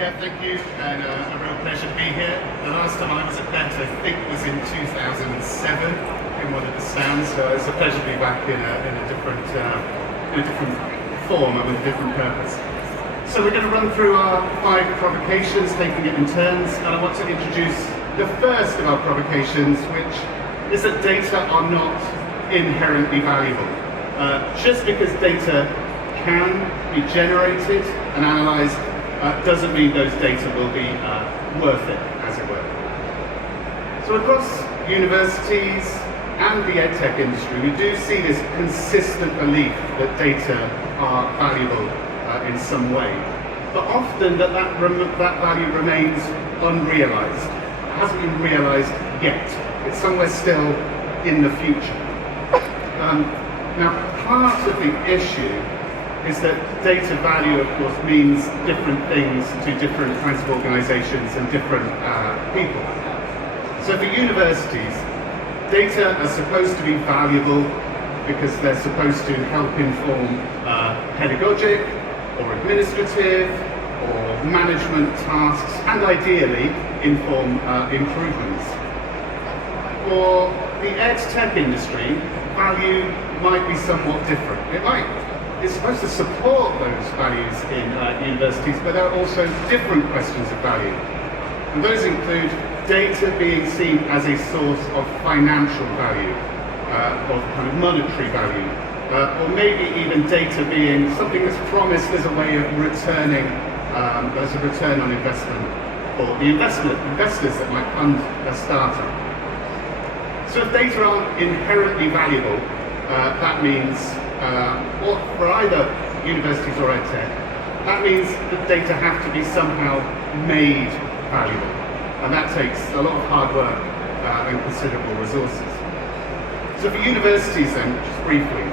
Yeah, thank you, and a real pleasure to be here. The last time I was at BETT, I think, was in 2007 in one of the stands, so it's a pleasure to be back in a different form and with a different purpose. So we're going to run through our 5 provocations, taking it in turns, and I want to introduce the first of our provocations, which is that data are not inherently valuable. Just because data can be generated and analysed doesn't mean those data will be worth it, as it were. So across universities and the edtech industry, we do see this consistent belief that data are valuable in some way, but often that value remains unrealised. It hasn't been realised yet. It's somewhere still in the future. Now, part of the issue is that data value, of course, means different things to different kinds of organisations and different people. So for universities, data are supposed to be valuable because they're supposed to help inform pedagogic or administrative or management tasks, and ideally inform improvements. For the ed-tech industry, value might be somewhat different. It's supposed to support those values in universities, but there are also different questions of value. And those include data being seen as a source of financial value, of kind of monetary value, or maybe even data being something that's promised as a way of returning, as a return on investment for the investors that might fund a startup. So if data aren't inherently valuable, that means, or for either universities or edtech, that means that data have to be somehow made valuable. And that takes a lot of hard work and considerable resources. So for universities then, just briefly,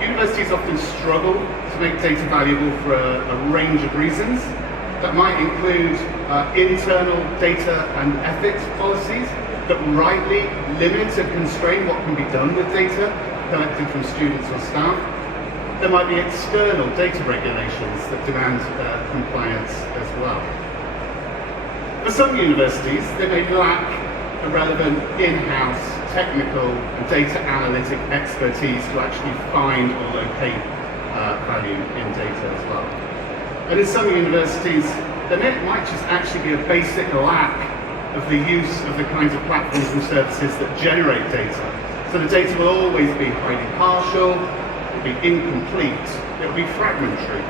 universities often struggle to make data valuable for a range of reasons. That might include internal data and ethics policies that rightly limit and constrain what can be done with data collected from students or staff. There might be external data regulations that demand compliance as well. For some universities, they may lack the relevant in-house technical and data analytic expertise to actually find or locate value in data as well. And in some universities, there might just actually be a basic lack of the use of the kinds of platforms and services that generate data. So the data will always be highly partial, it will be incomplete, it will be fragmentary.